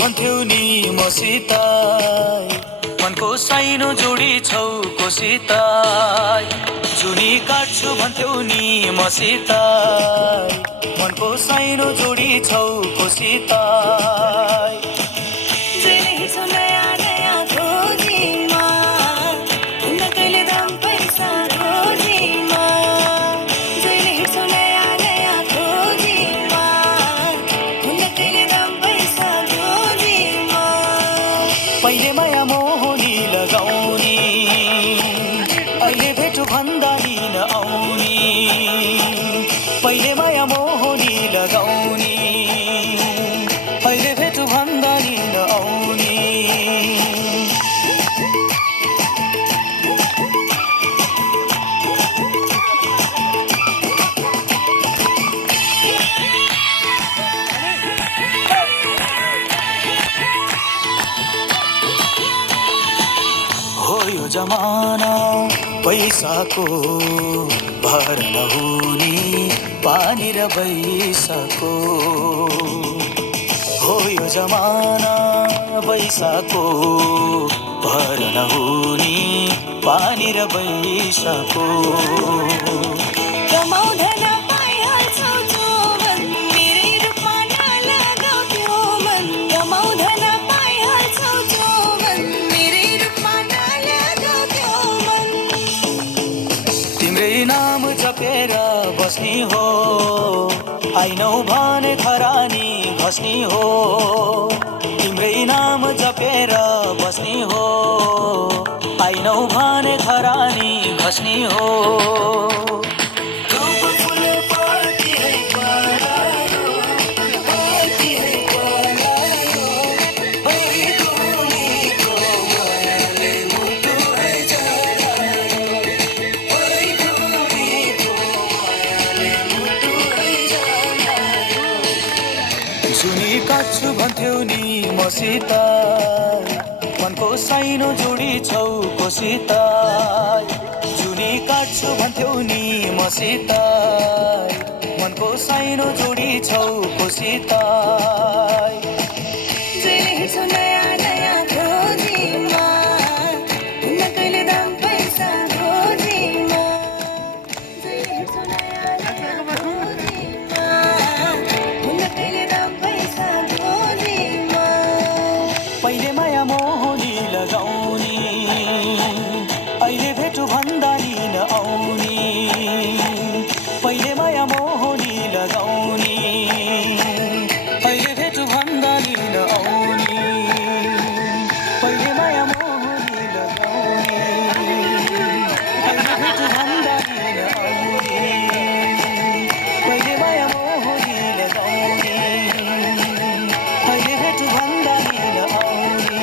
भन्थ्यौ नि मसित मनको साइनो जोडी छौ कोसित जुनी काट्छु भन्थ्यौ नि मसित मनको साइनो जोडी छौ कोसित पहिले माया मोहनी लगाउने अहिले भेटु भन्दा लिन आउने पहिले माया मोहनी लगाउने अहिले भेटु भन्दा लिन आउने हो यो जमाना पैसाको भर नहुने पानी र पैसाको हो यो जमाना पैसाको भर नहुने पानी र पैसाको नाम जपेर बस्नी हो आइनौ भने खरानी घस्नी हो तिम्रै नाम जपेर बस्नी हो आइनौ भने खरानी घस्नी हो जुनी काट्छु भन्थ्यौ नि मसित मनको साइनो जोडी छौ कोसित जुनी काट्छु भन्थ्यौ नि मसित मनको साइनो जोडी छौ कोसित पहिले माया मोहनी लगाउने अहिले भेटु भन्दा लिन आउने पहिले माया मोहनी लगाउने अहिले भेटु भन्दा लिन आउने पहिले माया मोहनी लगाउने अहिले भेटु भन्दा लिन आउने पहिले माया मोहनी लगाउने अहिले भेटु भन्दा लिन आउने